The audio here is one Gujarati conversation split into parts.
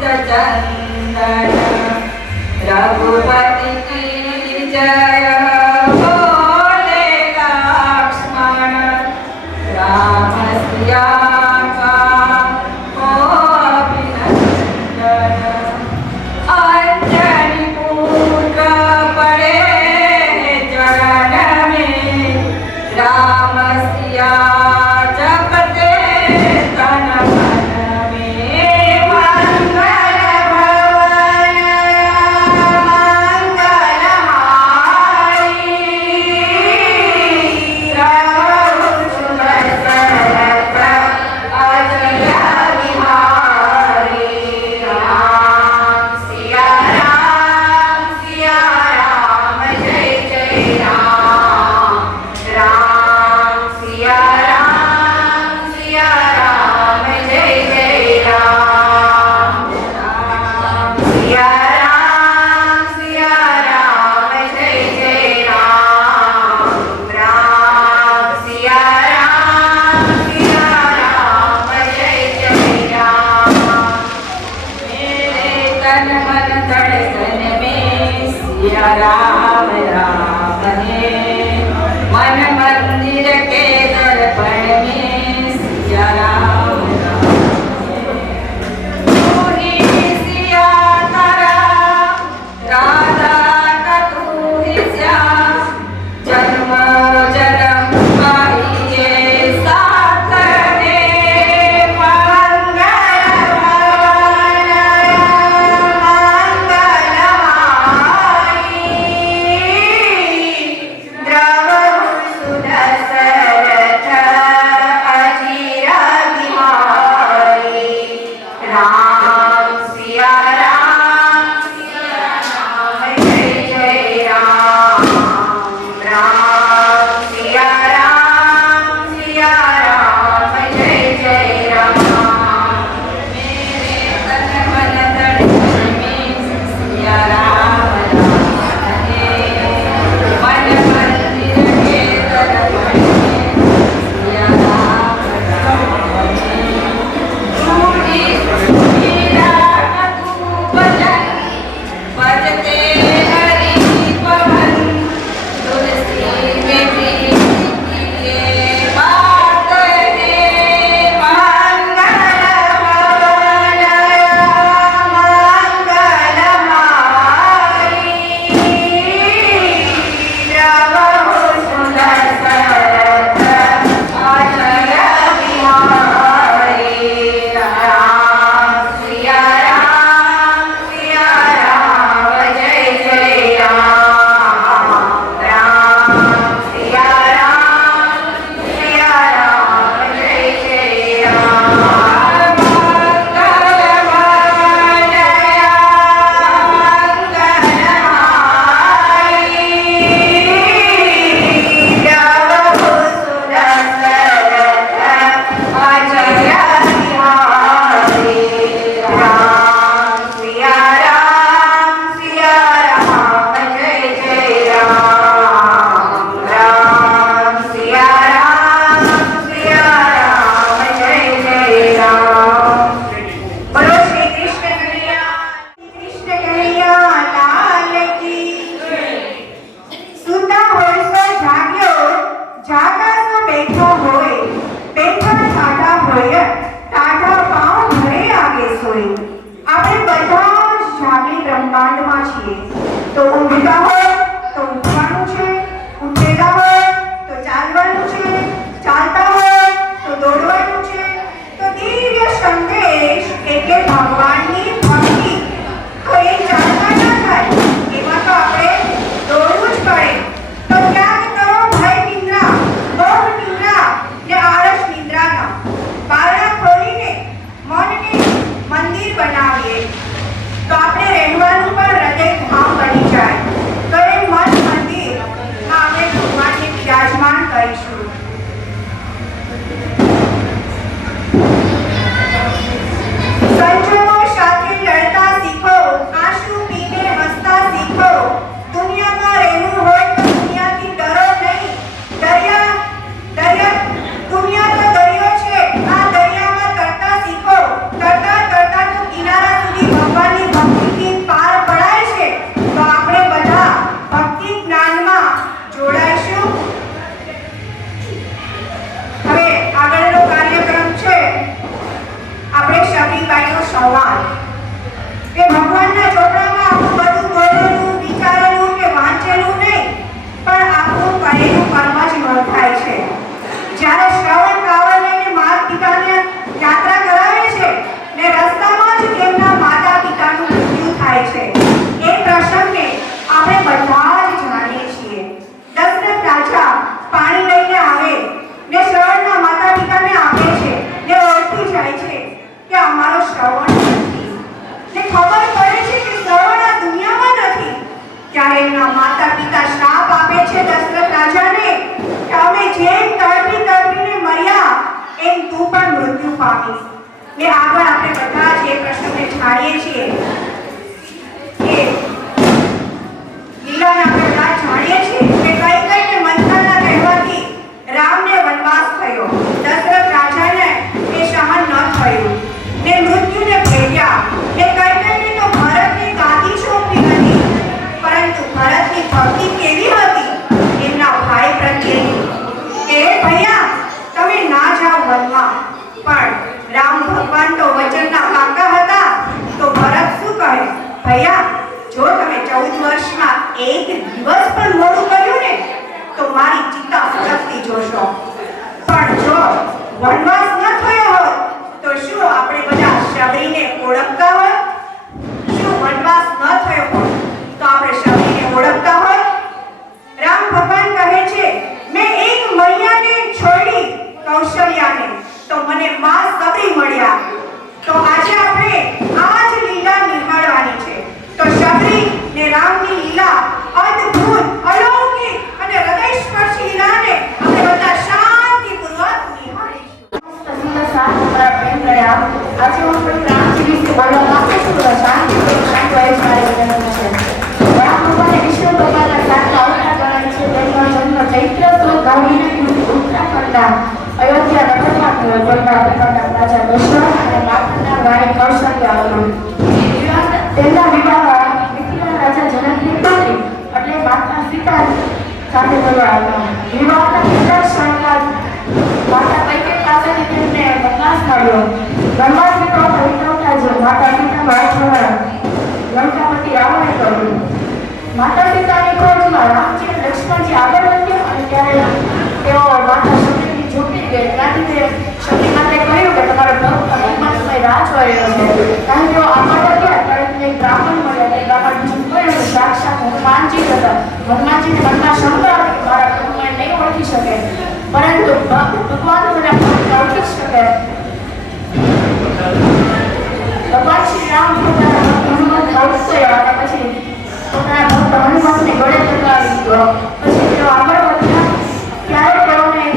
चंदन रघुपति की जय बोले लक्ष्मण राम सिया का हो अभिनंदन। अंजनी पुत्र पड़े चरण में राम सिया जपते तन मन में। मंगल भवन मंगल हारी राम सुदर्शन अजय बिहारी। राम सिया राम जय जय राम। राम सिया राम जय जय राम। राम सिया राम जय जय राम। राम सिया राम जय जय राम। मेरे तन मन धड़कन में सिया राम राम है। मन मंदिर के दर्पण में सिया राम राम है। तू ही सिया तारा राधा का तू ही श्याम। जन्म जन्म का ये साथ है। मंगल भवन मंगल हारी द्रवहु सुदशरथ अजिर बिहारी। राम सिया राम जय जय राम। राम सिया राम जय जय राम। मेरे तन मन धड़कन में सिया राम राम है। मन मंदिर के दर्पण में सिया राम राम है। रूढ़ी मीरा का तू भजन बजते हरि पवन। तुलसी में भी ये बात है। मंगल भवन मंगल हारी द्रवहु सुदशरथ अजय बिहारी। राम सिया राम जय जय राम। राम सिया राम जय जय राम। मंगल भवन मंगल हारी द्रवहु सुदशरथ अजय बिहारी। राम सिया राम जय जय राम। राम सिया राम जय जय राम। बोलो श्री कृष्ण कन्हैया लाल की। સૂતા હોય સો જાગ્યો જાગા સો બેઠો હોય બેઠા ટાઢા હોય ટાઢા પાઉં ઘરે આગે સોય. આપણે બધા જ જાગી બ્રહ્માંડમાં છીએ. તો ઊંઘતા હોય તો ઉઠવાનું છે, ઉઠેલા હોય તો ચાલવાનું છે, ચાલતા હોય તો દોડવાનું છે. તો દિવ્ય સંદેશ એટલે ભગવાનની ભક્તિ. તો એ ચાલતા ન થાય એમાં તો આપણે દોડવું જ પડે. તો ત્યાગ કરો ભય નિંદ્રા મોહ નિંદ્રા ને આળસ નિંદ્રાના. બારણા ખોલીને મનને મંદિર બનાવીએ તો આપણે રહેવાનું પણ હૃદય ધામ બની જાય. તો એ મન મંદિરમાં આપણે ભગવાનને બિરાજમાન કરીશું. સંજોગો જ્ઞાનથી ભગવાનની ભક્તિથી પાર પડાય છે તો આપણે બધા ભક્તિ જ્ઞાનમાં જોડાઈશું. હવે આગળનો કાર્યક્રમ છે આપણે શબરીબાઈનો સંવાદ. કે ભગવાનના ચોપડામાં આપણું બધું બોલેલું, વિચારેલું કે વાંચેલું નહીં, પણ આપણું કરેલું કર્મ જ નોંધાય છે. જ્યારે શ્રવણ કાવડ લઈને માતા પિતાને યાત્રા કરાવે છે ને રસ્તામાં જ તેમના માતા પિતાનું મૃત્યુ થાય છે, એ પ્રસંગને આપણે બધા જ જાણીએ છીએ. દશરથ રાજા પાણી લઈને આવે ને શ્રવણના માતા પિતાને આપે છે ને ઓળખી જાય છે કે અમારો શ્રવણ નથી ને ખબર પડે છે કે શ્રવણ આ દુનિયામાં નથી. ત્યારે એમના માતા પિતા શ્રાપ આપે છે દશરથ રાજાને કે અમે જેમ તડપીને મર્યા એમ તું પણ મૃત્યુ પામીશ. ને આગળ આપણે બધા જ એ પ્રસંગને જાણીએ છીએ કે લીલાને આપણે બધા જાણીએ છીએ કે કઈ ને મંથરના કહેવાથી રામને વનવાસ થયો. દશરથ રાજાને એ સહન ન થયું ને મૃત્યુને ભેટ્યા ને કઈ તો ભરતની ગાદી સોંપી હતી. પરંતુ ભરતની ભક્તિ કેવી હતી એમના ભાઈ પ્રત્યેની કે ભૈયા તમે ના જાઓ વનમાં, પણ રામ ભગવાન તો વચનના પાકા હતા. તો ભરત શું કહે, ભૈયા જો તમે 14 વર્ષમાં એક દિવસ પણ મોડું કર્યું ને તો મારી ચિત્તા સળગતી જોશો. પણ જો વનવાસ ન થયો હોત તો શું આપણે બધા શબરીને ઓળખતા હોત? શું વનવાસ ન થયો હોત તો આપણે શબરીને ઓળખતા હોત? રામ ભગવાન કહે છે મેં એક મૈયાને છોડી કૌશલ્યાને તો મને માં શબરી મળ્યા. તો આજે આપણે આ જ લીલા નિહાળવાની છે. તો શબરી ને રામની લીલા અદ્ભુત, અલૌકિક અને હૃદયસ્પર્શી લીલાને આપણે બધા શાંતિપૂર્વક નિહાળીશું. આજે હું થોડી રામજી વિશે બોલવા માંગુ છું. શાંતિપૂર્વક શાંત વયસ મારે વિનંતી છે. રામ ભગવાને વિષ્ણુ ભગવાનના સાતમા અવતાર ગણાય છે. તેમનો જન્મ ચૈત્ર સુદ ગૌરીના ઉત્તરાખંડના અયોધ્યા નગરમાં થયો. તેમના પિતાના રાજા દશરથ અને માતાના રાણી કૌશલ્યા હતું. તેમના વિવાહ મિથિલા રાજા જનકની પુત્રી એટલે માતા સીતા સાથે થયા હતા. વિવાહના કેટલાક ક્ષણ બાદ માતા કૈકેયી પાસેથી તેમને વનવાસ મળ્યો. વનવાસ વિતરતા જે માતા પિતા બાળકોના લંકાપતિ રાવણે કર્યું. માતા પિતાની ખોજમાં રામજી અને લક્ષ્મણજી આગળ વધ્યા અને ત્યારે તેઓ માતા શબરીની ઝૂંપી ગઈ. ત્યાંથી તે શબરી માતાએ કહ્યું કે તમારો ભક્ત હનુમાન સમય રાહ જોઈ રહ્યો છે. કારણ તેઓ આગળ વધ્યા ત્યારે એક બ્રાહ્મણ મળ્યા. તે બ્રાહ્મણ જોયું કે સાક્ષાત હનુમાનજી હતા. હનુમાનજીને મનમાં શંકા હતી કે મારા હનુમાન નહીં ઓળખી શકે, પરંતુ ભગવાન તેના ભક્ત ઓળખી શકે. ભગવાન શ્રી રામ પોતાના હનુમાન ઓળખ્યા અને પછી પોતાના ભક્ત હનુમાનને ગળે લગાવી દીધો. પછી તેઓ આગળ વધ્યા ત્યારે તેઓને એક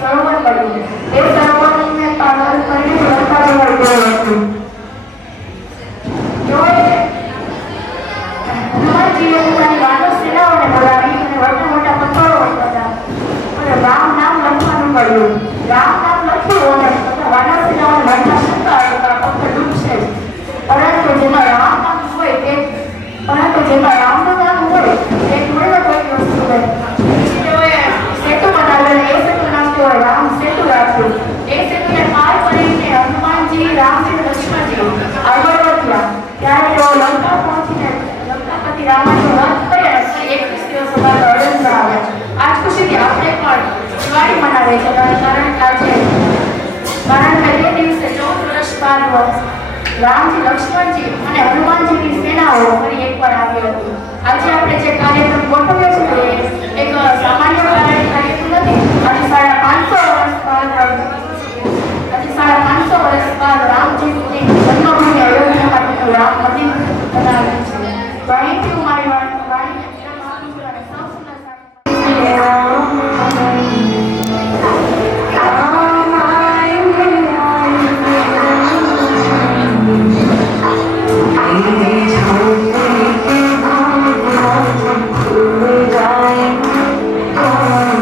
સરોવર મળ્યું. એ સરોવરને પાર કરીને લંકા જવા ગયો હતું. હનુમાનજીએ પોતાની વાનર સેનાઓને બોલાવી અને મોટા મોટા પથ્થરો હતા અને રામ નામ લખવાનું મળ્યું. રામ નામ લખ્યું અને બધા વાનર સેનાઓને મનમાં શંકા હતી કે આ પથ્થર ડૂબશે જ. પરંતુ જેમાં રામ નામ હોય તે રામનું નામ હોય તે થોડી કોઈ વસ્તુ હોય. પછી તેઓએ સેતુ બનાવ્યો અને એ સેતુ નામ તેઓએ રામ સેતુ રાખ્યું. એ સેતુને પાર કરીને હનુમાનજી, રામજી અને લક્ષ્મણજી આગળ વધ્યા. ત્યારે તેઓ લંકા પહોંચીને લંકાપતિ રાવણનો વધ કર્યો અને 21 દિવસ બાદ અયોધ્યા આવ્યા. આજ ખુશીથી આપણે પણ દિવાળી મનાવીએ છીએ. કારણ કે તે દિવસે 14 વર્ષ બાદ રામજી, લક્ષ્મણજી અને હનુમાનજીની સેનાઓ ફરી એકવાર આવી હતી. આજે આપણે જે કાર્યક્રમ ગોઠવ્યો છે તે એક સામાન્ય કાર્યક્રમ નથી. આજે 550 વર્ષ બાદ રામજીની જન્મભૂમિ અયોધ્યામાં રામ મંદિર બનાવ્યું છે. તો અહીંથી હું મારી વાણીને વિરામ આપું છું અને સૌ સુંદર Oh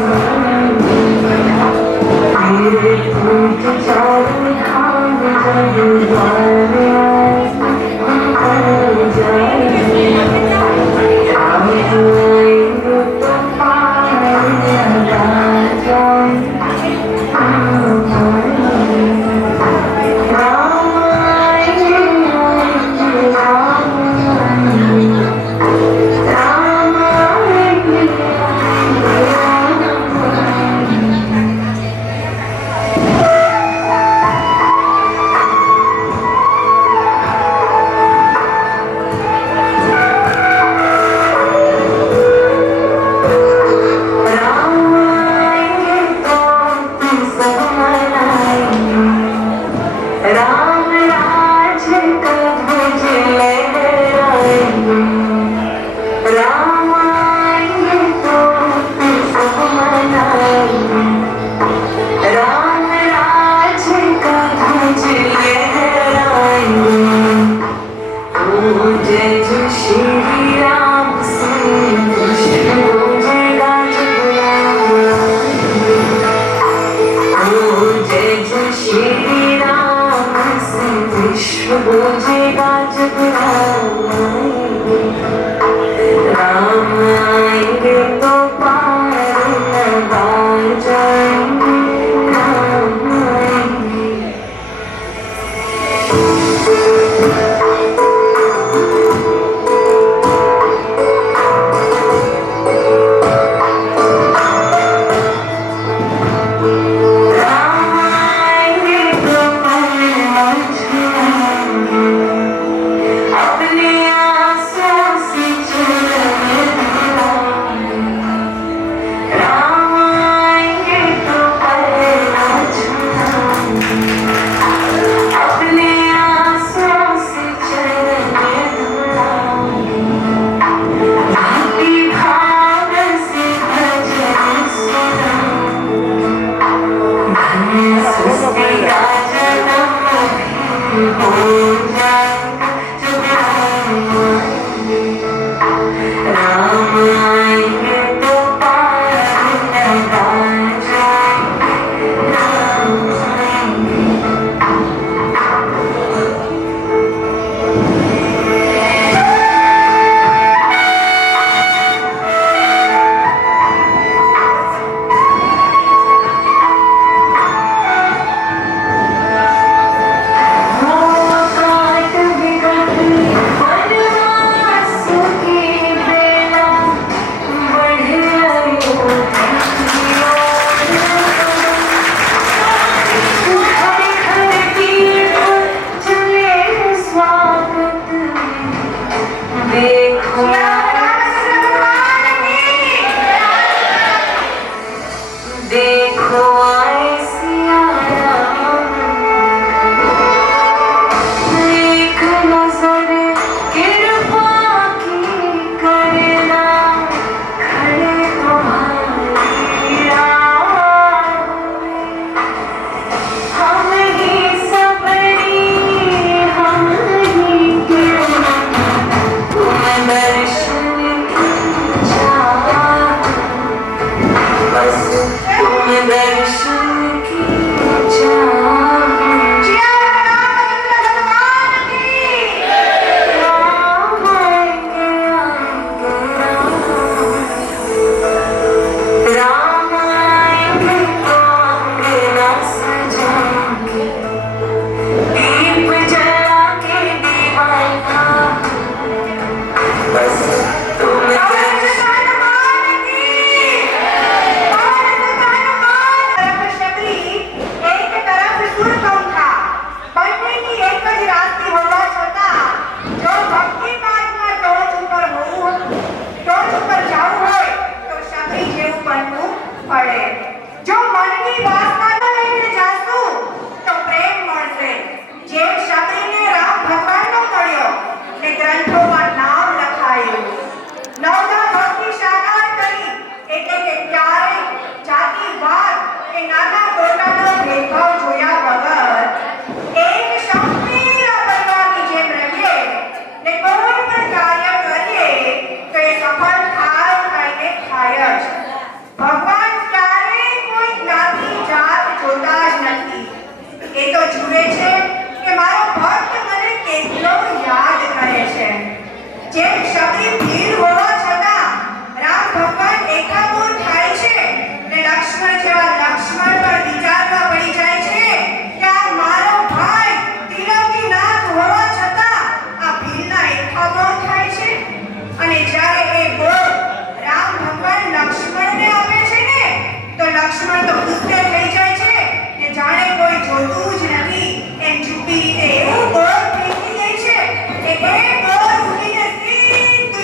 એ બોર ફેંકી દે છે એ બોર ઉડીને સીધું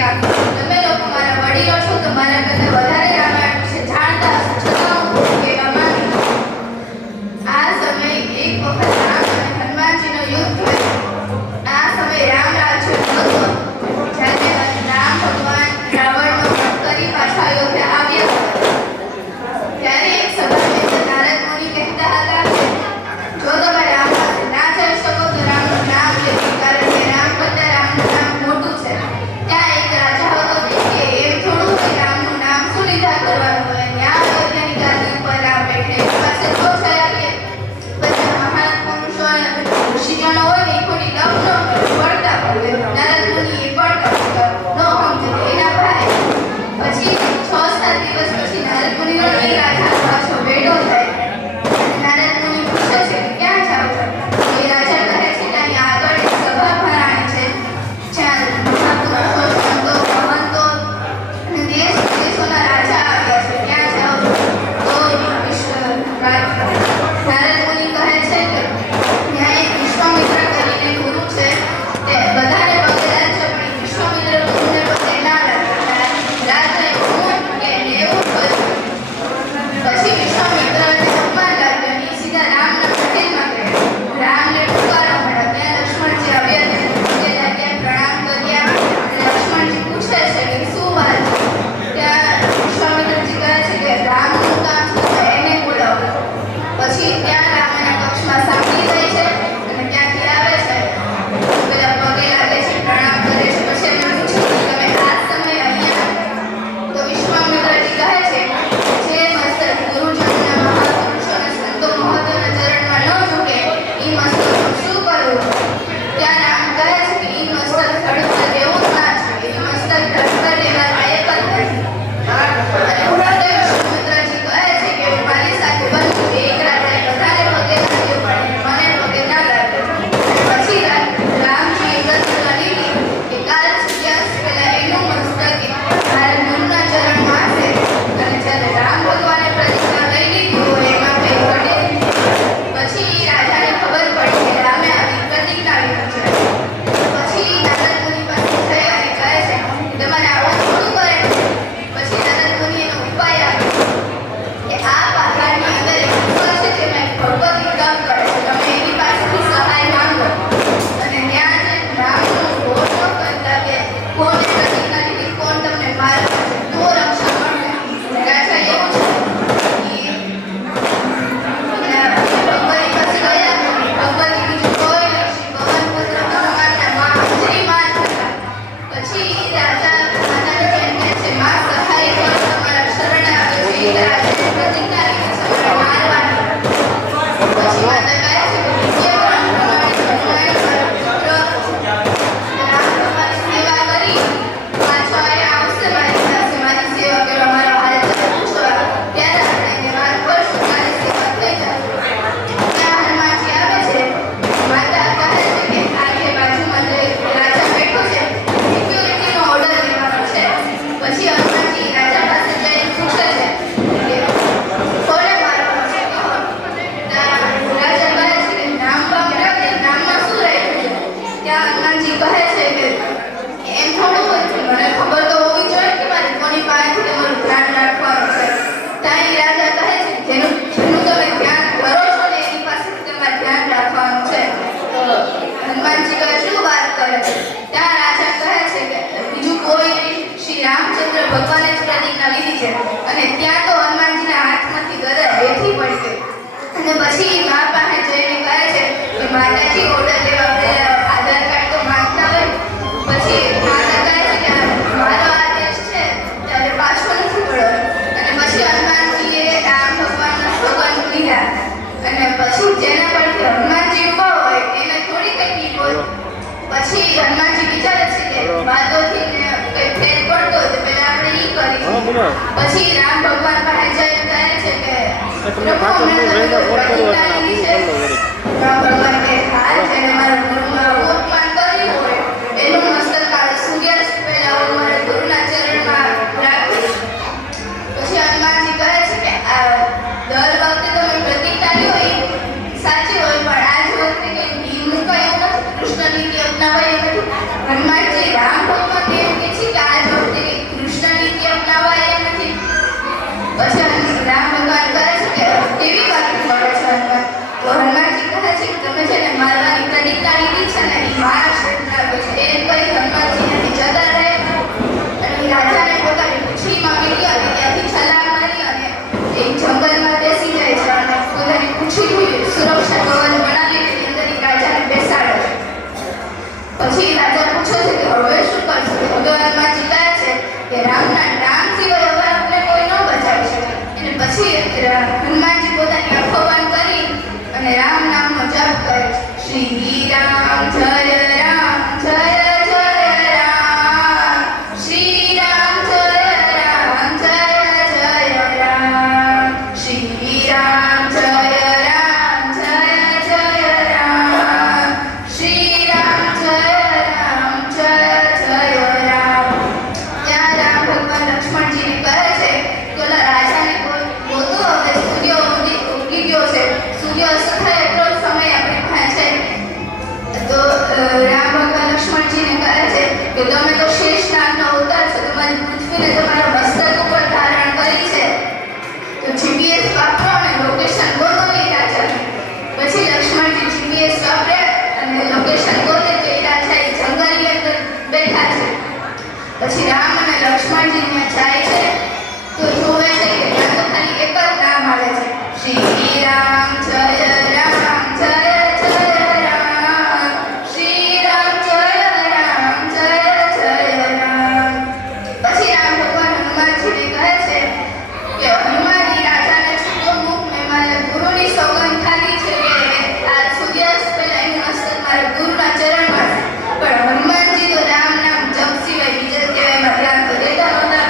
કામ. તમે લોકો મારા વડીલો છો તો મારા કરતાં વધારે રામાયણ વિશે જાણતા હશો, છતાં હું થોડું કહેવા માંગુ છું. આ સમયે એક વખત રામ અને હનુમાનજીનો યુદ્ધ થયું. આ સમયે રામ રાજ્ય હતો. જ્યારે રામ ભગવાન રાવણનો વધ કરી પાછા અયોધ્યા આવ્યા હતા, ત્યારે એક સભામાં નારદ મુનિ કહેતા હતા કે જો તમે રામ પાસે ના જઈ શકો તો રામનું નામ લેજો, કારણ કે રામ કરતાં રામનું નામ મોટું છે. ત્યાં એક રાજા હતો કે એમ થોડું કે રામનું નામ શું લીધા કરવાનું હોય. ત્યાં અયોધ્યાની ગાદી ઉપર રામ બેઠે, એની પાસે જો થયા કે બધા મહાન પુરુષો અને ઋષિગણો હોય ને એ ખોટી લગ્ન પડતા પડે. નારદ મુનિ એ પડતા ન સમજે એના ભાઈ. પછી 6-7 દિવસ પછી નારદ મુનિનો એ રાજા પાછો બેઠો થાય. નારદ મુનિ પૂછે છે કે ક્યાં જાવ છો? એ રાજા કહે છે કે અહીં આગળ એક સભા ભરાણી છે, જ્યાં મહાપુરુષો, સંતો, મહંતો અને દેશોના રાજા આવ્યા છે. ક્યાં જાવ છો? તો નારદ મુનિ કહે છે કે ત્યાં એક વિશ્વામિત્ર કરીને ગુરુ છે, તે બધાને પગે લાગે પણ એ વિશ્વામિત્ર ગુરુને પગે ના લાગે. રાજાએ કહ્યું કે લેવું થયું. પછી વિશ્વામિત્રને અપમાન લાગ્યું અને સીધા રામના મહેલમાં ગયા. રામને પુકારો મળ્યા. ત્યાં લક્ષ્મણજી આવ્યા, તેને લાગ્યા, પ્રણામ કર્યા. લક્ષ્મણજી પૂછે છે કે શું વાત છે? ત્યાં વિશ્વામિત્રજી કહે છે કે રામનું કામ છે, એને બોલાવો. પછી ત્યાં રામના કક્ષમાં સાંભળી જાય છે અને ત્યાંથી આવે છે, પેલા પગે લાગે છે, પ્રણામ કરે છે. પછી એમને પૂછે કે તમે આ સમયે અહીંયા? તો વિશ્વામિત્રજી કહે છે જે મસ્તક ગુરુજનના મહાપુરુષો અને સંતો મહંતોના ચરણમાં ન ઝૂકે એ મસ્તકનું શું કરવું? ત્યાં રામ કહે છે કે એ મસ્તક ધડ પર લેવું જ ના જોઈએ, એ મસ્તક ધડ પર લેવા લાયક જ નથી. અને વિશ્વામિત્રજી કહે છે કે હું મારી સાથે બનશું. એક રાજાએ બધાને પગે લાગ્યું પણ મને પગે ના લાગ્યું. પછી રામજીએ પ્રતિજ્ઞા લીધી કે કાલ સૂર્યાસ્ત પહેલા એનું મસ્તક મારા ગુરુના ચરણમાં હશે. અને જ્યારે રામ ભગવાને પ્રતિજ્ઞા લઈ લીધી હોય એમાં કંઈ ઘટે નહીં. પછી રાજાને ખબર પડી કે રામે આવી પ્રતિજ્ઞા લીધી છે. પછી નારદ મુનિ પાસે જઈ અને કહે છે કે તમારે આવું થોડું કરે. પછી નારદ મુનિ એનો ઉપાય આપ્યો કે આ પહાડની અંદર એક ગુફા છે, જેમાં એક ભગવતી તપ કરે છે. તમે એની પાસેથી સહાય માંગો અને ત્યાં જે રામનું ભોગ ન કરતા કે કોને પ્રતિજ્ઞા લીધી, કોણ તમને મારશે, તો રક્ષા મળશે. રાજા એવું છે ભગવતી પાસે ગયા. ભગવતી બીજું કોઈ નથી, પવનપુત્ર હનુમાનના માં અંજલિમાન હતા. પછી માતાને જેમ કહે છે માં સહાય કરો, તમારા શરણ આવે છે. એક રાજાએ પ્રતિજ્ઞા લીધી છે મને મારવાની. પછી માતા કહે છે કે વિજય ગ્રહ પ્રમાણે હનુમાન મારો પુત્ર રામ તમારી સેવા કરી પાછો અહીંયા આવશે મારી પાસે મારી સેવા કરવા, મારો હાલચાલ પૂછવા. ત્યારે આપણે એને વાત કરશું, મારી સેવા થઈ જશે. ત્યાં હનુમાનજી આવે છે. માતા કહે છે કે આજે બાજુમાં જે રાજા બેઠો છે સિક્યુરિટીનો ઓર્ડર લેવાનો છે. પછી હનુમાનજી રાજા પાસે જઈને પૂછે છે કે કોને મારવાનો છે કહો. ત્યાં રાજા કહે છે કે નામ બામ રાખે, નામમાં શું રહેલું છે? ત્યાં હનુમાનજી કહે છે કે એમ થોડું હોય છે, મને ખબર તો હોવી જોઈએ કે મારે કોની પાસેથી તમારું ધ્યાન રાખવાનું છે. ત્યાં એ રાજા કહે છે કે જેનું તમે ધ્યાન કરો છો ને એની પાસેથી તમારે ધ્યાન રાખવાનું છે. તો હનુમાનજી કહે શું વાત કરે છે? ત્યાં રાજા કહે છે કે બીજું કોઈ નહીં, શ્રી રામચંદ્ર ભગવાને જ પ્રતિજ્ઞા લીધી છે. અને ત્યાં તો હનુમાનજીના હાથમાંથી ગદા બેઠી પડી ગઈ. અને પછી મા પાસે જઈને કહે છે કે માતાજી ઓર્ડર લેવા પહેલા આધાર કાર્ડ તો માંગતા હોય. પછી માતા કહે છે કે મારો આદેશ છે ત્યારે પાછો નથી પડ્યો. અને પછી હનુમાનજીએ રામ ભગવાનના સોગંદ લીધા. અને પછી જેના પરથી હનુમાનજી ઉભા હોય એને થોડી કઈ બીક હોય. પછી હનુમાનજી વિચારે છે કે વાતોથી ને કઈ ફેર પડતો હોય તો પહેલા આપણે ઈ કરીશું. પછી રામ ભગવાન પાસે જઈને કહે છે કે પ્રભુ મેં તમને પ્રતિજ્ઞા લીધી છે. રામ ભગવાન કહે હા, જેને મારા ગુરુનું આવું અપમાન કર્યું હોય એનું મસ્તક કાલે સૂર્યાસ્ત પહેલા હું મારા ગુરુના ચરણમાં રાખીશ. પછી હનુમાનજી કહે છે કે દર વખતે તમે પ્રતિજ્ઞા લ્યો એ સાચી હોય, પણ આજ વખતે કંઈ ભીમનું કંઈ એવું નથી, કૃષ્ણ નીતિ અપનાવાય એવું નથી. હનુમાનજી રામ ભગવાન એવું કહે છે કે તમે તો શેષ નાગનો અવતાર છો, તમારી પૃથ્વીને તમારા મસ્તક ઉપર ધારણ કરી છે, તો જીપીએસ વાપરો અને લોકેશન ગોતો એ રાજાને. પછી લક્ષ્મણજી જીપીએસ વાપરે અને લોકેશન ગોતે તો એ રાજા એ જંગલની અંદર બેઠા છે. પછી રામ અને લક્ષ્મણજી ત્યાં જાય છે તો જોવે છે કે ત્યાં તો ખાલી એક જ નામ આવે છે, શ્રી રામ જય રામ જય જય રામ, શ્રી રામ જય રામ જય જય રામ. પછી રામ ભગવાન હનુમાનજીને કહે છે કે હનુમાનજી રાજાને છૂટો મુખ મેં મારા ગુરુની સોગંદ ખાધી છે કે આ સૂર્યાસ્ત પહેલા એનું મસ્તક મારા ગુરુના ચરણમાં છે. પણ હનુમાનજી તો રામ નામ જપ સિવાય બીજા કહેવામાં ધ્યાન તો દેતા નહોતા.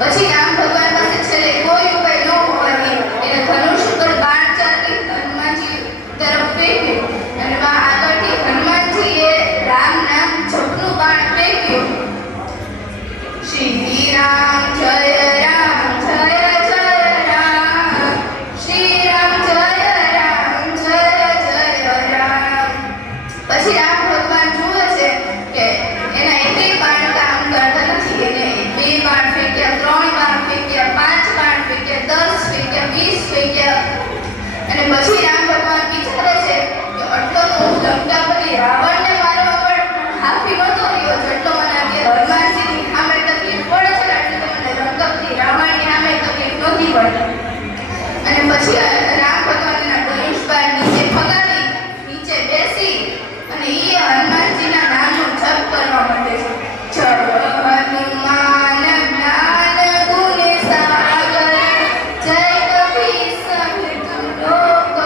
પછી રામ ભગવાન પાસે છેલ્લે કોઈ ઉપાય ન હોવાથી એને ધનુષ ઉપર બાણ ચાકી હનુમાનજી તરફ ફેંક્યું અને આગળથી હનુમાનજીએ રામ નામ જપનું બાણ ફેંક્યું, શ્રી રામ જય રામ જય જય રામ, શ્રી રામ જય રામ જય જય રામ. પછી રામ ભગવાન જુએ છે કે એના એકેય બાણ કામ કરતા નથી. એને 2 બાણ ફેંક્યા, 3 બાણ ફેંક્યા, 5 બાણ ફેંક્યા, 10 ફેંક્યા, 20 ફેંક્યા. અને પછી રામ ભગવાન વિચારે છે કે આટલો તો હું લંકાપતિ રાવણને મારવા પણ હાફી નહોતો રહ્યો, જેટલો મને અત્યારે હનુમાનજીની સામે તકલીફ પડે છે એટલે તો મને લંકાપતિ રાવણની સામે તકલીફ નહોતી પડતી. અને પછી રામ ભગવાન એના ધનુષ બાણ નીચે ફગાવી નીચે બેસી અને એ હનુમાનજીના નામનો જપ કરવા માંડે છે, જય હનુમાન જ્ઞાન ગુણ સાગર, જય કપી સંત લોક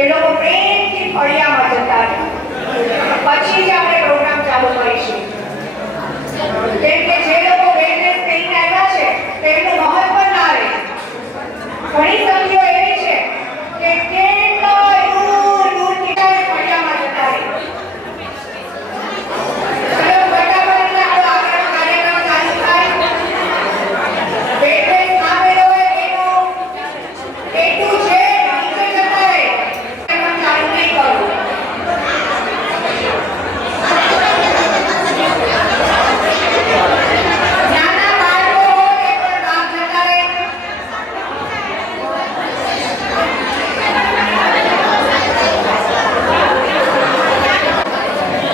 એ લોકો પ્રેમથી ફળિયામાં જતા રહ્યા. પછી જ આપણે પ્રોગ્રામ ચાલુ કરીશું. કેમ કે જે લોકો વેરનેસ થઈને આવ્યા છે તેમનું મહત્વ ના રહે. ઘણી સંખ્યાઓ એવી છે કે કેટલા દૂર દૂરથી ફળિયામાં જતા રહે. ચલો ફટાફટ આપણો આગળનો કાર્યક્રમ ચાલુ થાય. વેરનેસ ના મેળો હોય એનું એટલું છે નીચે જતા રહે. કાર્યક્રમ ચાલુ નહીં કરવું. નાના બાળકો હોય એ પણ બહાર જતા રહે.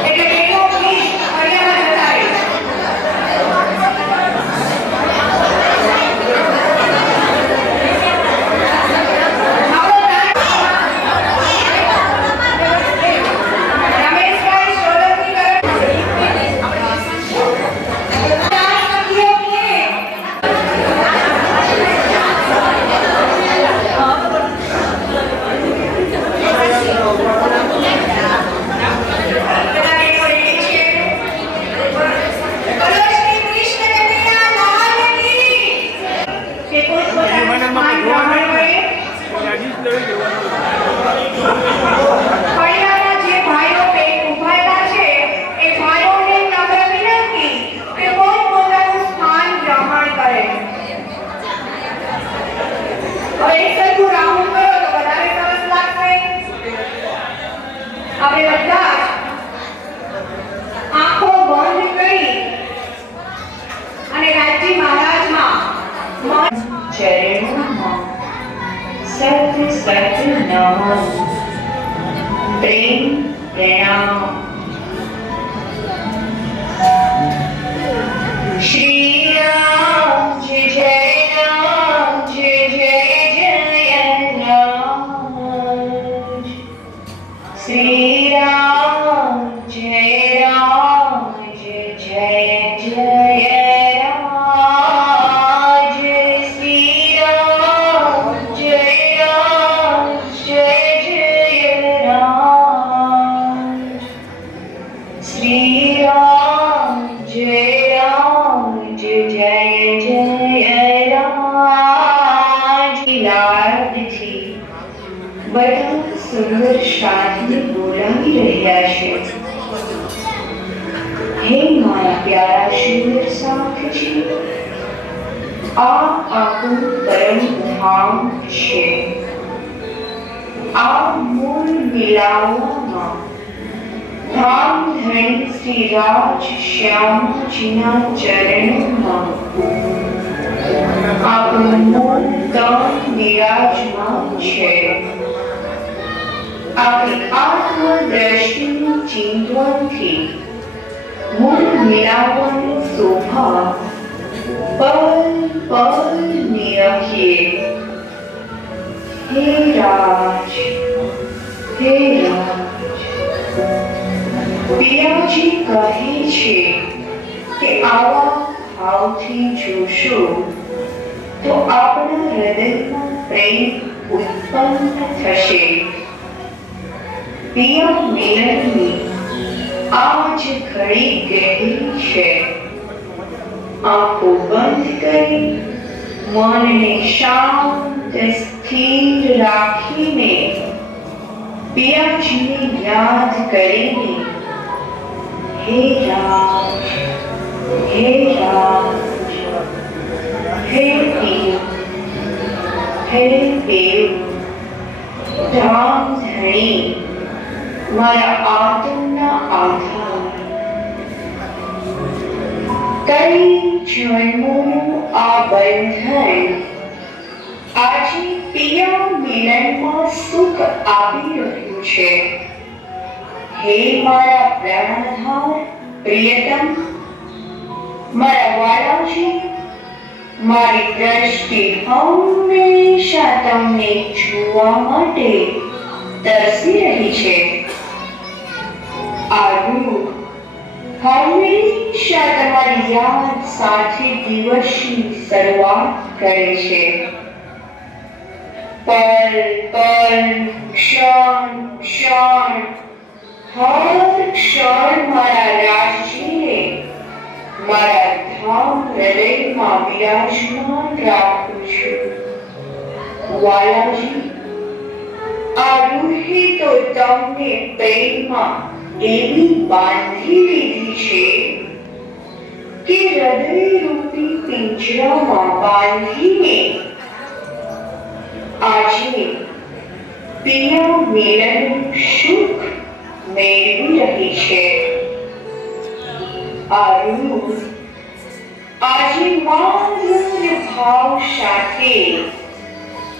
એટલે બહેનો પ્લીઝ ફળિયામાં જતા રહે. રમેશભાઈ સોલંકી કરે. ચાર સખીઓ કે બધા બહેનો રેડી છે. બોલો શ્રી કૃષ્ણ કનૈયા લાલ કી. કે પોતપોતાનું સ્થાન ગ્રહણ કરે. ફળિયાના જે ભાઈઓ ઉભાયેલા છે એ ભાઈઓને નમ્ર વિનંતી કે પોતપોતાનું સ્થાન ગ્રહણ કરે. હવે એક સરખું રાઉન્ડ કરો તો વધારે સરસ લાગશે. આપણે બધા જ આંખો બંધ કરી અને રાજજી મહારાજમાં મન ચરણોમાં સત સત નમઃ. પ્રેમ પ્રણામ. શ્રી રામ જય જય રામ જય જય જય રામ. શ્રી રામ જય રામ જય જય જય રામ. જય શ્રી રામ જય રામ જય જય રામ. શ્રી રામ જય રામ જય જય જય રામ. લાડથી બધા સુંદર સાધને બોલાવી રહ્યા છે. હે મારા પ્યારા સુંદર સાથજી, આ આપણું પરમ ધામ છે. આ મૂળ મિલાવવામાં ધામ ધણી શ્રી રાજ શ્યામજીના ચરણોમાં આપણું મૂળ તન બિરાજમાન છે. આપણી આત્મદ્રષ્ટિની ચિંતનથી મૂળ મિલાવવાની શોભા પલ પલ નિરખીએ. હે રાજ, હે રાજ. પિયાજી કહે છે કે આવા ભાવથી જોશો તો આપણા હૃદયમાં પ્રેમ ઉત્પન્ન થશે. પિયા મિલનની આજ ઘડી ગહેરી છે. આંખો બંધ કરી મનને શાંત સ્થિર રાખીને પિયાજીને યાદ કરીને હે રાજ, હે રાજ, હે દેવ, હે દેવ, ધામ ધણી મારા આત્મના આધાર, કઈ જન્મોનું આ બંધન આજે પિયા મિલનમાં સુખ આપી રહ્યું છે. હે મારા પ્રાણાધાર પ્રિયતમ, મારા વાલાજી, મારી દ્રષ્ટિ હંમેશા તમને જોવા માટે તરસી રહી છે. આ રૂપ હંમેશા તમારી યાદ સાથે દિવસની શરૂઆત કરે છે. પલ પલ ક્ષણ ક્ષણ હર ક્ષણ મારા રાજજીને મારા ધામ હૃદયમાં વિરાજમાન રાખું છું. વાલાજી, આ રૂહે તો તમને પ્રેમમાં એવી બાંધી લીધી છે કે હૃદયરૂપી પિંજરામાં બાંધીને આજે પિયા મેળાનું સુખ મેળવી રહી છે. આ રૂહ આજે માધુર્ય ભાવ સાથે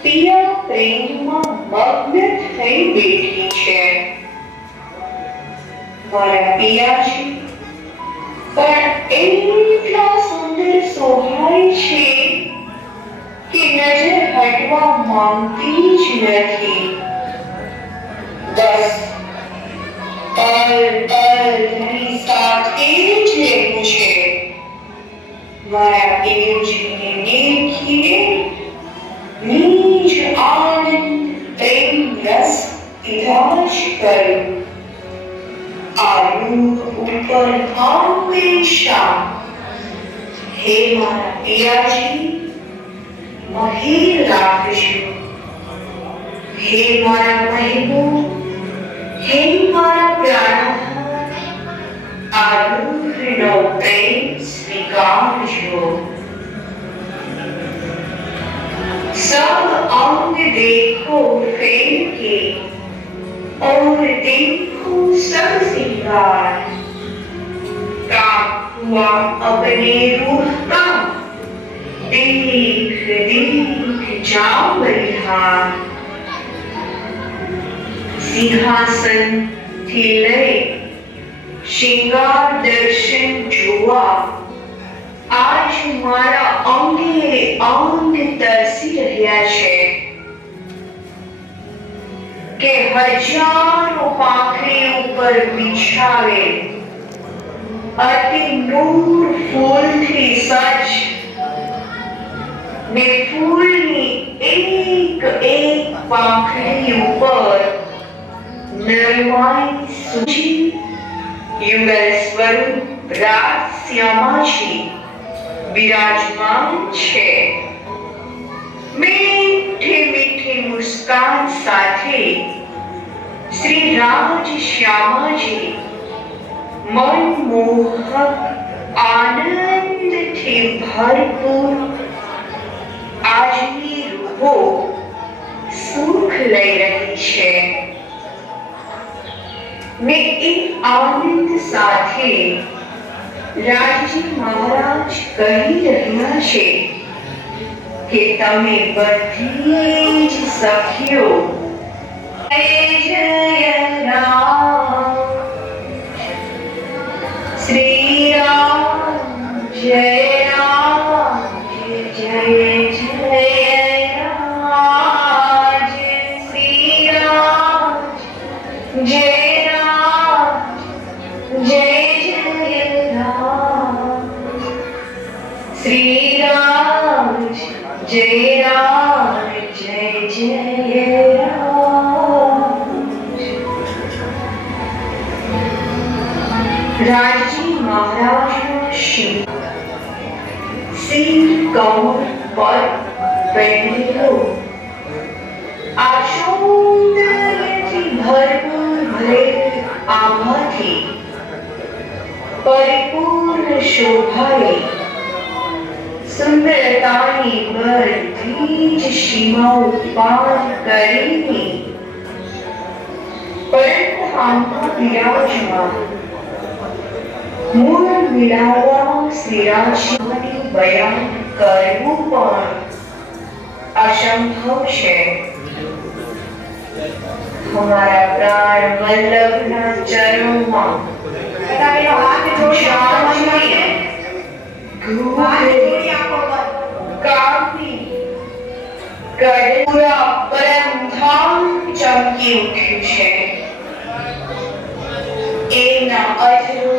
પિયા પ્રેમમાં મગ્ન થઈ બેઠી છે. મારા પિયાજી પણ એટલા સુંદર શોભાય છે કે નજર હટવા માંગતી જ નથી. બસ પલ પલ તેની સાથે જ રહેવું છે. મારા પિયુજીને દેખીને નીજ આનંદ પ્રેમ રસ પીધા જ કરું. આ રૂહ ઉપર હંમેશા હે મારા પિયાજી મહેર રાખજો. હે મારા મહેબૂબ, હે મારા પ્યારા, આ રૂહનો પ્રેમ સ્વીકારજો. सब अंग देखो फेर के और देखो सब सिंगार. काम हुआ अपने रूह का, देख देख जाओ बलिहार. सिंहासन થી લઈ શિંગાર દર્શન જોવા આજ મારા અંગે અંગ તરસી રહ્યા છે કે હજારો પાંખડી ઉપર બિછાવે અતિ નૂર ફૂલથી સજ્જ ને ફૂલની એક એક પાંખડી ઉપર નરમાઈ સૂજી યુગલ સ્વરૂપ રાત શ્યામાજી विराजमान છે. મીઠી મીઠી મુસ્કાન સાથે શ્રી રાજ શ્યામાજી મનમોહક આનંદથી ભરપૂર આજની રૂહો સુખ લઈ રહી છે. ને એ આનંદ સાથે રાજજી મહારાજ કહી રહ્યા છે કે તમે બધી જ સખીઓ જય જય રામ, શ્રી રામ જય રામ, જય જય રામ, શ્રી રામ જય રામ, જય श्री राम जय राम, जय जय राम. राजी महाराज सिंह कमर पर પહેરેલો આ સૌંદર્યથી ભરપૂર ભરેલ આભાથી પરિપૂર્ણ શોભાએ સુંદરતાની બધી જ સીમાઓ પાર કરીને પરંતામાં વિરાજમાન મૂળ મિલાવવા શ્રીરાજને બયાન કરવું પણ અસંભવ છે. हमारा प्राण वल्लभના ચરણોમાં બતાવેલો હાથ જોડી કાપી પૂરા પરમધામ ચમકી ઉઠ્યું છે. એના અધરો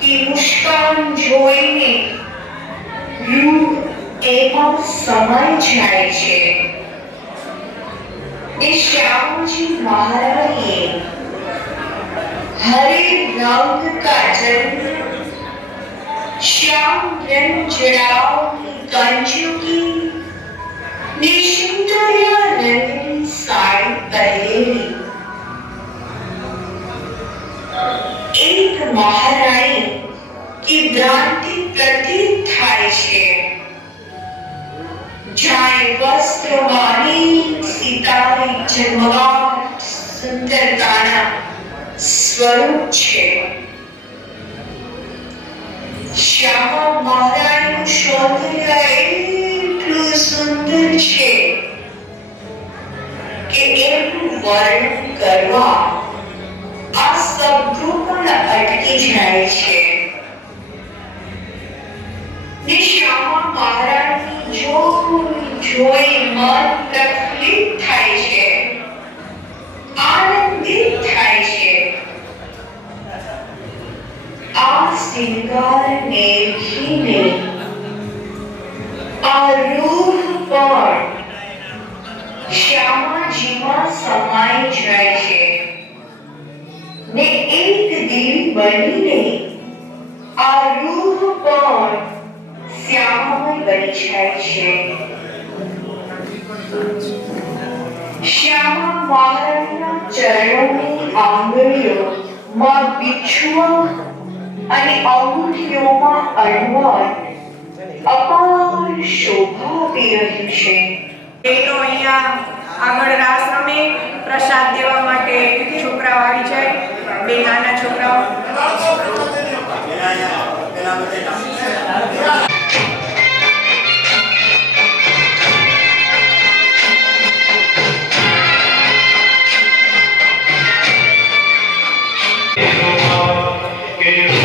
की મુસ્કાન જોઈને રૂહ એમાં સમાઈ જાય છે. એ શ્યામજી મહારાણીએ हरे रंग का जन्म श्याम रंग जड़ाओ की कंजुकी निशिंदरिया रंगनी साड़ी पहरेली एक महाराणी की भ्रांति प्रतीत थाय छे जाए वस्त्रवाणी सीतारी जन्मगाट सुंदरताना स्वरूप छे श्यामा महाराણીનું સૌંદર્ય એટલું સુંદર છે કે એનું વર્ણન કરવા આ શબ્દો પણ અટકી જાય છે ને શ્યામા મહારાણી જોઈ મન પ્રફુલ્લિત થાય છે આનંદિત થાય છે આ સિંગાર ને ખીને આ રૂહ પર શ્યામાજીમાં સમાઈ જાય છે ને એક દિલ બનીને આ રૂહ પર શ્યામામય બની જાય છે શ્યામા મહારાણીના ચરણોની આંગળીઓમાં બિછુઆ અને અંગૂઠીઓમાં અણવર અપાર શોભા આપી રહ્યું છે બહેનો અહીંયા આગળ રાસ રમે પ્રસાદ દેવા માટે છોકરાઓ આવી જાય બે નાના છોકરાઓ Hey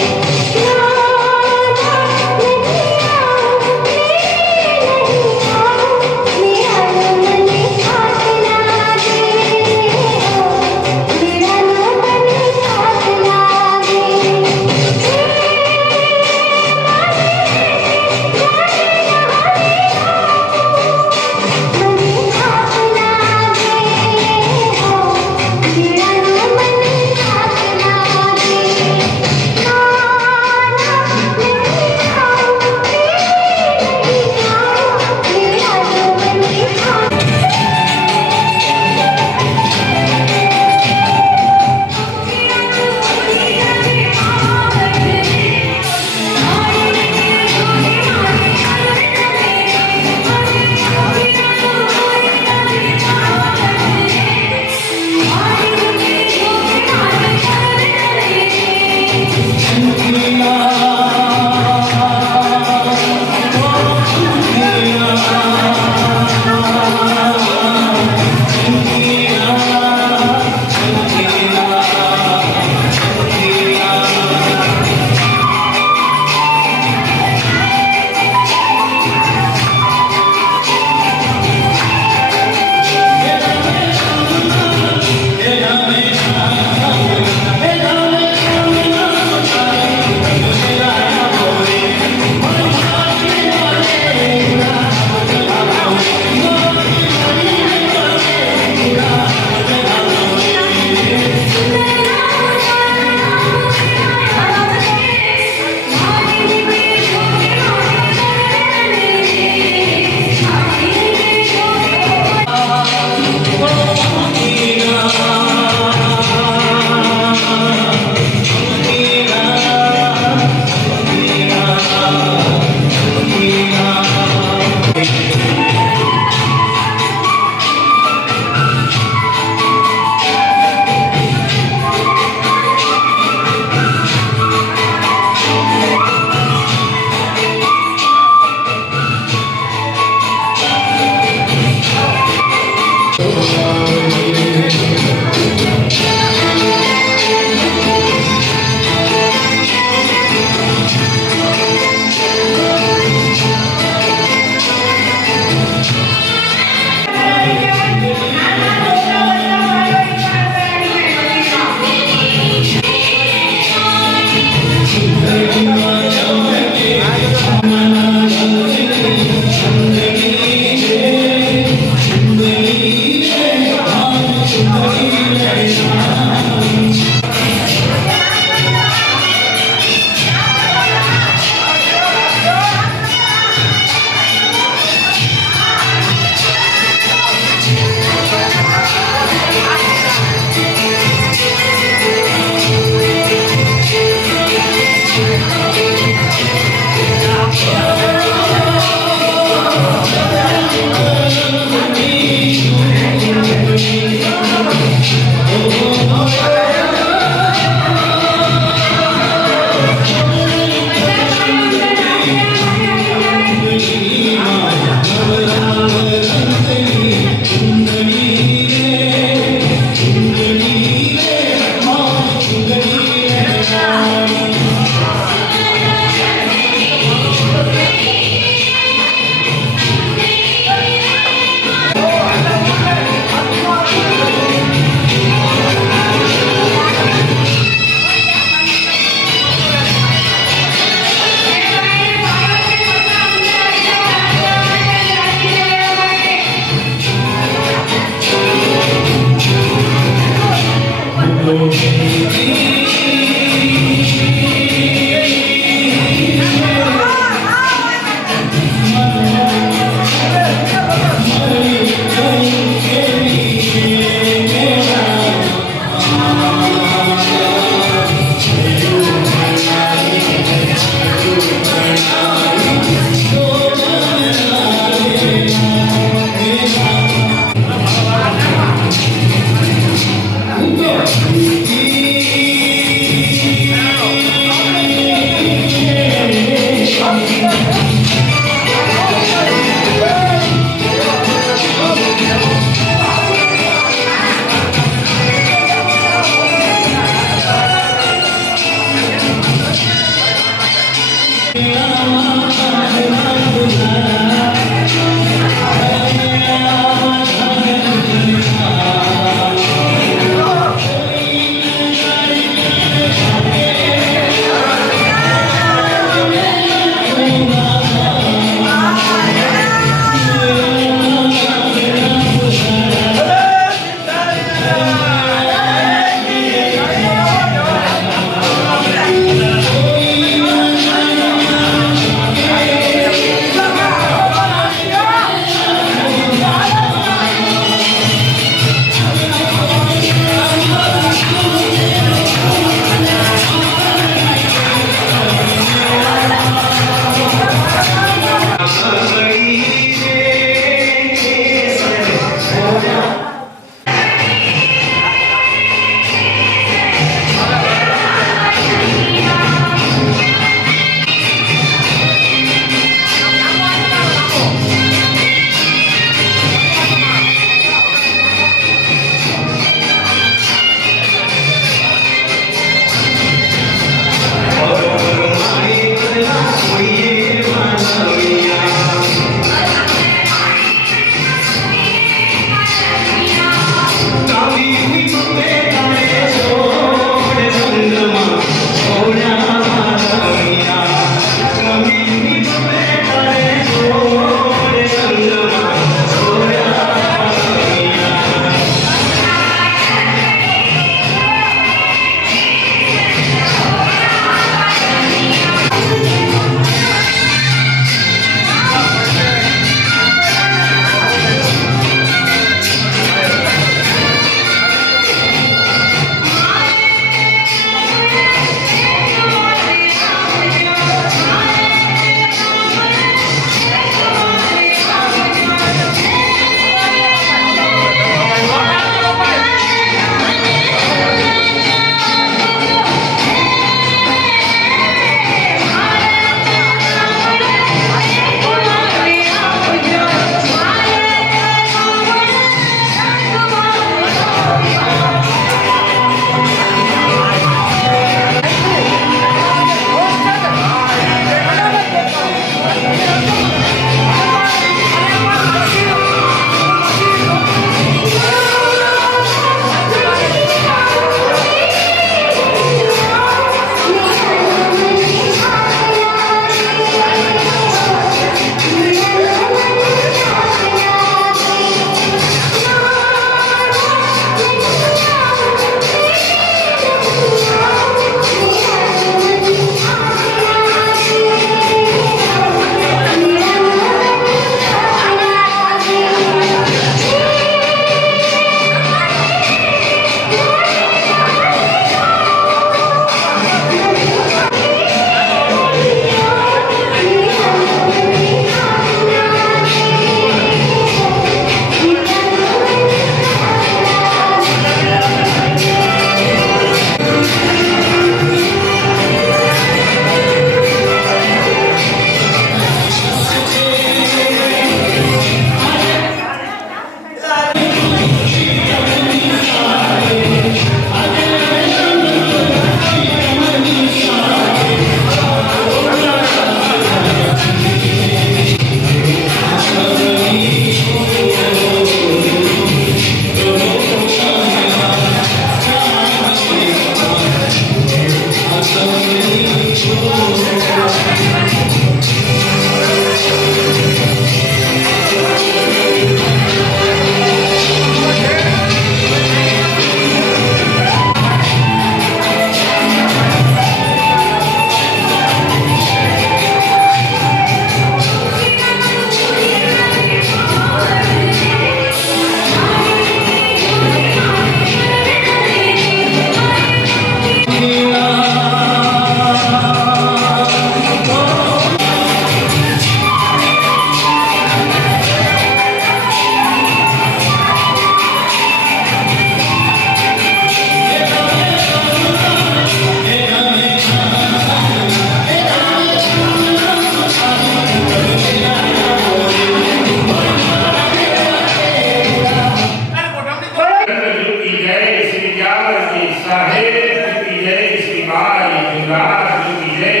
साहेब की जय, श्री बाई युवराज की जय,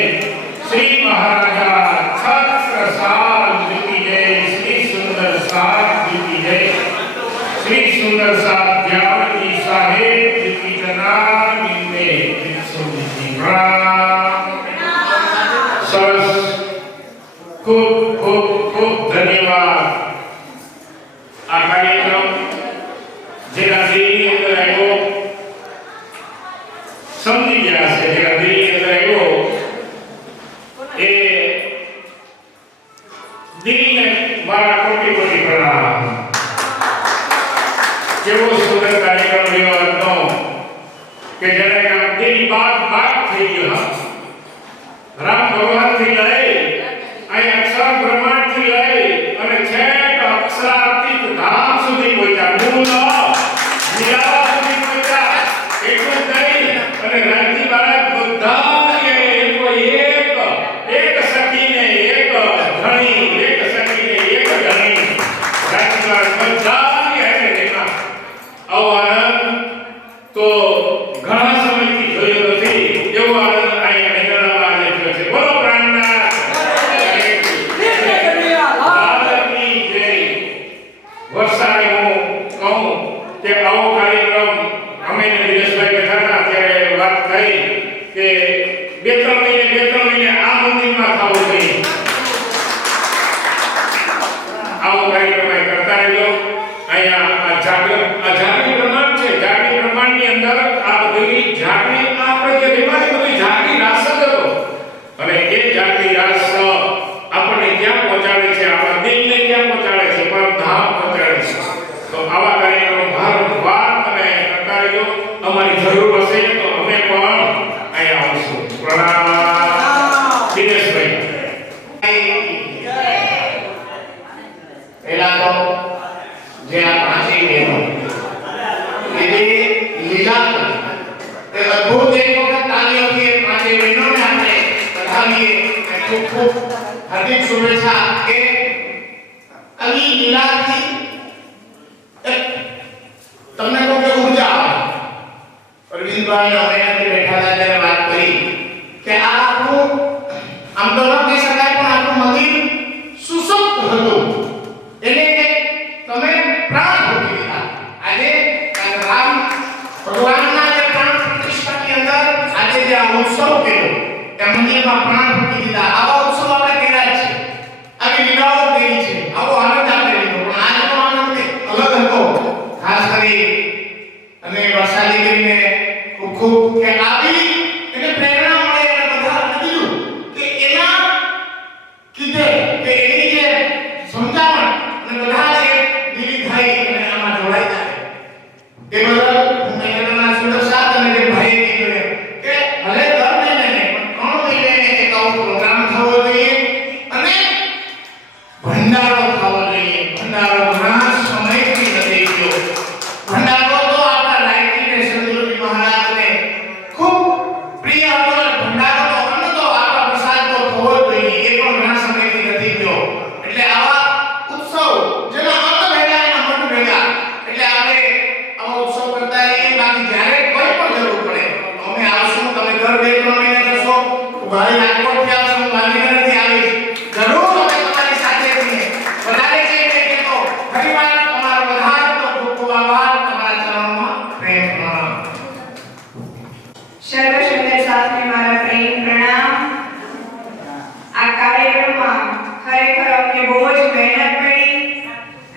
श्री महाराजा छत्रसाल की जय, श्री सुंदर साथ की जय, श्री सुंदर साथ जावती साहेब की जनानी में सरस खूब खूब खूब धन्यवाद। आ कार्यक्रम जेना दिल्ही अंदर आयो समझी गया से जेना दिल्ही अंदर आयो ए दिल ने मारा कोटि कोटि प्रणाम। केवो सुंदर कार्यक्रम लियो હતો કે જેને દિલ બાગ બાગ થઈ ગયો। રામ ભગવાન થી લઈ આ અક્ષર બ્રહ્માંડ થી લઈ અને છેક અક્ષરાતીત ધામ સુધી પહોંચ્યા। મૂળ નિરાવા સુધી પહોંચ્યા। એટલું નહીં અને રાજ્ય બાળક બધા એક સખીને એક ધણી, એક સખીને એક ધણી, રાજ્ય બાળક બધા આવો આનંદ તો ઘણા સમયથી જોયો નથી। એવો આનંદ અહીંયા મેઘાણામાં આજે થયો છે। બોલો પ્રાણનાથ ભારતની જય। વર્ષાને હું કહું કે આવો કાર્યક્રમ અમે દિનેશભાઈ બેઠા હતા ત્યારે વાત થઈ કે બે ત્રણ મહિને આ મંદિરમાં થવો જોઈએ। આવો કાર્યક્રમ કરતા રહેજો। અહીંયા જાગૃતિ બ્રહ્માંડ છે। જાગૃતિ બ્રહ્માંડની અંદર આ બધી જાગૃતિ આપણે જે રહેવાની બધી જાગૃતિ રાસ હતો અને એ જાગૃતિ રાસ આપણને ક્યાં પહોંચાડે છે? આપણા દિલને ક્યાં પહોંચાડે છે? પરમધામ પહોંચાડે છે। તો આવા કાર્યક્રમ વારંવાર તમે કરતા રહેજો। અમારી જરૂર હશે તો અમે પણ અહીંયા આવશું। પ્રણામ દિનેશભાઈ। પહેલા તો જે આ પાંચેય બહેનો એ લીલા એ અદ્ભુત એક વખત તાલીઓથી એ પાંચેય બહેનોને આપણે બધાવીએ। ખૂબ ખૂબ હાર્દિક શુભેચ્છા કે આવી લીલાથી તમને કહું કે ઉર્જા આવે। અરવિંદભાઈ અમે બેઠા હતા ત્યારે વાત કરી કે આ આપણું આમ તો ન કહી શકાય પણ આપણું મંદિર સુસપ્ત હતું। એટલે તમે પ્રાણ મૂકી દીધા। આજે રામ ભગવાનના જે પ્રાણ પ્રતિષ્ઠાની અંદર આજે જે આ ઉત્સવ કર્યો એ મંદિરમાં પ્રાણ મૂકી દીધા। આવા ઉત્સવ આપણે કર્યા છે, આવી લીલાઓ કરી છે, આવો આનંદ આપણે લીધો। પણ આજનો આનંદ અલગ હતો। ખાસ કરી અને વરસાદી કરીને ખૂબ ખૂબ કે આવી એને પ્રેરણા મળે અને બધા કીધું કે એના કીધે કે એની જે સમજાવણ અને બધા દિલી થઈ અને આમાં જોડાઈ જાય એ બદલ હું મેઘાણાના સુંદર સાથ અને જે ભાઈએ કીધું કે ભલે દર મહિને નહીં પણ 3 મહિને એક આવો પ્રોગ્રામ થવો જોઈએ અને ભંડારો થવો જોઈએ। ભંડારો ઘણા સમયથી નથી થયો। ભંડારો તો આપણા રાયજી સંતોષી મહારાજને ખૂબ પ્રિય હતો અને ભંડારો તો અન્ન તો આપણા પ્રસાદ તો થવો જ જોઈએ એ પણ ઘણા સમયથી નથી થયો। એટલે આવા ઉત્સવ જેના અંત ભેગા એના મન ભેગા એટલે આપણે આવા ઉત્સવ કરતા રહીએ। બાકી જ્યારે કોઈ પણ જરૂર પડે અમે આવશું। તમે દર 2-3 મહિને કરશો। ભાઈ રાજકોટથી આવશો, હું ગાંધીનગરથી આવીશ। જરૂર અમે તમારી સાથે છીએ। વધારે કહીએ કે તો ફરીવાર તમારો વધારે તો ખૂબ ખૂબ આભાર। તમારા ચરણોમાં પ્રેમ પ્રણામ। સર્વ સુંદર સાથને મારા પ્રેમ પ્રણામ। આ કાર્યક્રમમાં ખરેખર અમને બહુ જ મહેનત પડી।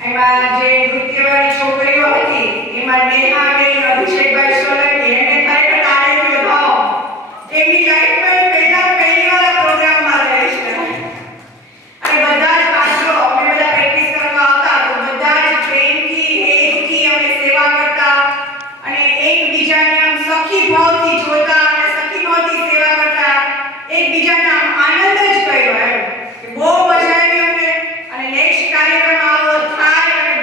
એમાં જે નૃત્યવાળી છોકરીઓ હતી એમાં નેહાબેન, અભિષેકભાઈ સોલંકી એને ખરેખર તાળીઓનો ભાવ। એમની લાઈફમાં પહેલી વાર પ્રોગ્રામમાં રહે છે અને બધા જ પાત્રો અમે બધા પ્રેક્ટિસ કરવા આવતા તો બધા જ પ્રેમથી હેતથી અમે સેવા કરતા અને એકબીજાને આમ સખી ભાવથી જોતા અને સખી ભાવથી સેવા કરતા। એકબીજાને આમ આનંદ જ કર્યો એમ કે બહુ મજા આવી અમને। અને નેક્સ્ટ કાર્યક્રમ આવો થાય અને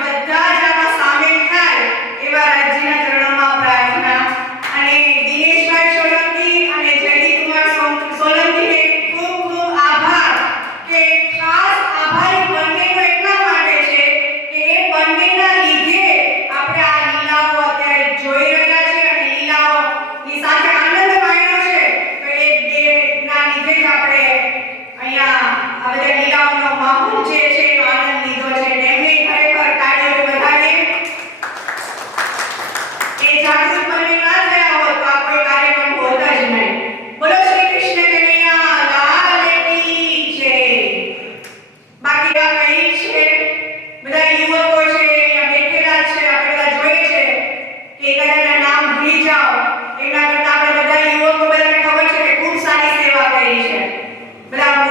એના કરતા આપણે બધા યુવકો બધાને ખબર છે કે ખૂબ સારી સેવા કરી છે. બધા